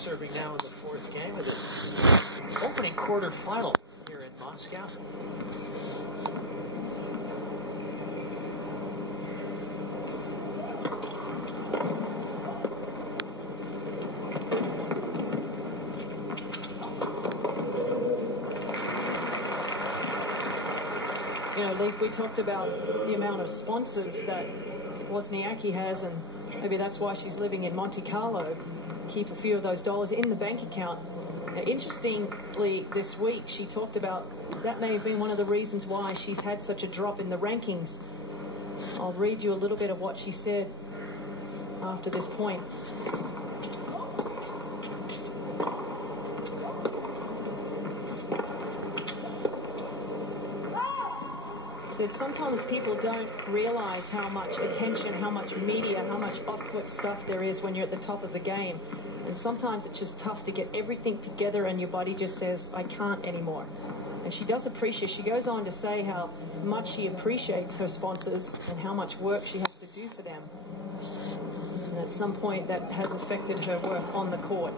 serving now in the fourth game of this opening quarterfinal here in Moscow. You know, Leif, we talked about the amount of sponsors that Wozniacki has, and maybe that's why she's living in Monte Carlo. Keep a few of those dollars in the bank account. Now, interestingly, this week she talked about that may have been one of the reasons why she's had such a drop in the rankings. I'll read you a little bit of what she said after this point. Said sometimes people don't realize how much attention, how much media, how much off-court stuff there is when you're at the top of the game. And sometimes it's just tough to get everything together and your body just says, I can't anymore. And she does appreciate, she goes on to say how much she appreciates her sponsors and how much work she has to do for them. And at some point that has affected her work on the court.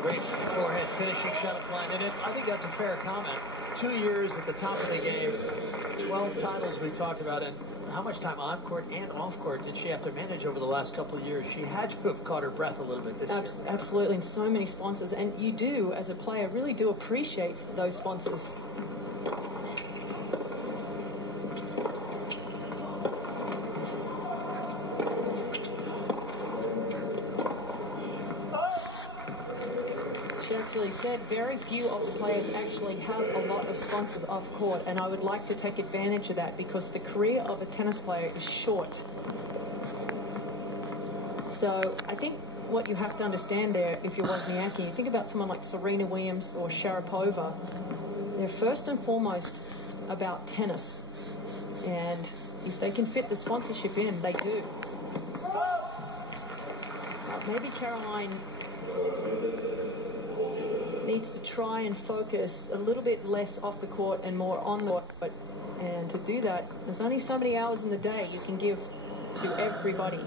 Great forehand finishing shot applying in it. I think that's a fair comment. 2 years at the top of the game, 12 titles we talked about, and how much time on court and off court did she have to manage over the last couple of years? She had to have caught her breath a little bit this year. Absolutely, and so many sponsors, and you do, as a player, really do appreciate those sponsors. She actually said very few of the players actually have a lot of sponsors off court, and I would like to take advantage of that because the career of a tennis player is short. So I think what you have to understand there, if you're Wozniacki, you think about someone like Serena Williams or Sharapova, they're first and foremost about tennis. And if they can fit the sponsorship in, they do. Maybe Caroline needs to try and focus a little bit less off the court and more on the court. And to do that, there's only so many hours in the day you can give to everybody.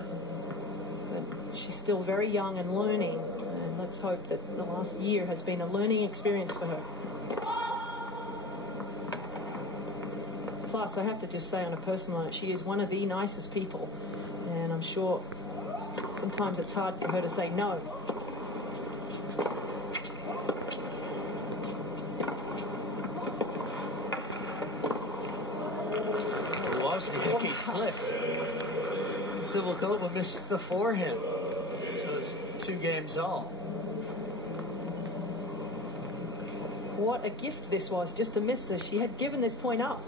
But she's still very young and learning, and let's hope that the last year has been a learning experience for her. Plus, I have to just say on a personal note, she is one of the nicest people, and I'm sure sometimes it's hard for her to say no. Wozniacki slipped. Cibulkova missed the forehand. So it's 2 games all. What a gift this was, just to miss this. She had given this point up.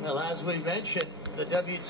Well, as we mentioned, the WTA